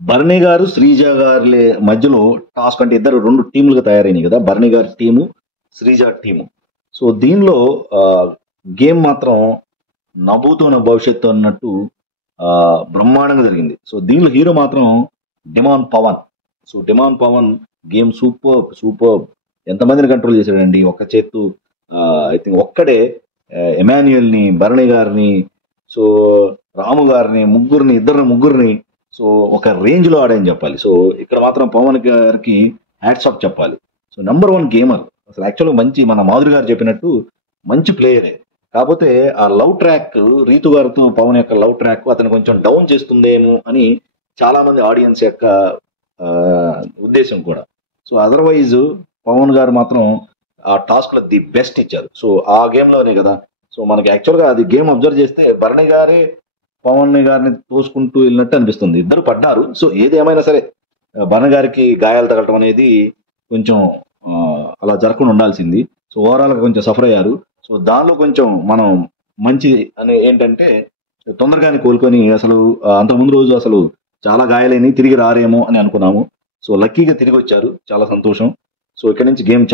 భరణి గారు, శ్రీజ గారి మధ్యలో టాస్క్ అంటే ఇద్దరు 2 టీములుగా తయారైనాయి కదా! భరణి గారి టీము, శ్రీజ టీము. సో, దీనిలో గేమ్ మాత్రం నభూతో నా భవిష్యత్తు అన్నట్టు బ్రహ్మాండంగా జరిగింది. సో, దీనిలో హీరో మాత్రం demon Pavan. So, demon Pavan game superb. ఎంతమందిని కంట్రోల్ చేశాడండి. ఒక్క చేత్తో ఐ థింక్ ఒక్కడే ఎమాన్యుయల్‌ని, భరణి గారిని, సో రాము గారిని, ఇద్దరు ముగ్గురిని సో ఒక రేంజ్‌లో ఆడాడని చెప్పాలి. సో, ఇక్కడ మాత్రం పవన్ గారికి హ్యాట్స్ ఆఫ్ చెప్పాలి. So, number 1 gamer. అసలు యాక్చువల్‌గా మంచి మన మాధురి గారు చెప్పినట్టు మంచి ప్లేయరే. కాపోతే ఆ లవ్ ట్రాక్ రీతు గారితో పవన్ యొక్క లవ్ ట్రాక్ అతను కొంచెం డౌన్ చేస్తుందేమో అని చాలామంది ఆడియన్స్ యొక్క ఉద్దేశం కూడా. సో, అదర్‌వైజ్ పవన్ గారు మాత్రం ఆ టాస్క్‌లో ది బెస్ట్ ఇచ్చారు. సో, ఆ గేమ్‌లోనే కదా! సో, మనకి యాక్చువల్‌గా అది గేమ్ అబ్జర్వ్ చేస్తే భరణి గారే పవన్ గారిని తోసుకుంటూ వెళ్ళినట్టు అనిపిస్తుంది. ఇద్దరు పడ్డారు. సో, ఏది ఏమైనా సరే భరణి గారికి గాయాలు తగలటం అనేది కొంచెం అలా జరగకుండా ఉండాల్సింది. సో, ఓవరాల్‌గా కొంచెం సఫర్ అయ్యారు. సో, దానిలో కొంచెం మనం మంచి అని ఏంటంటే తొందరగానే కోలుకొని అసలు అంతకుముందు రోజు అసలు చాలా గాయాలైనయి తిరిగి రారేమో అని అనుకున్నాము. సో, లక్కీగా తిరిగొచ్చారు. చాలా సంతోషం. సో, ఇక్కడి నుంచి గేమ్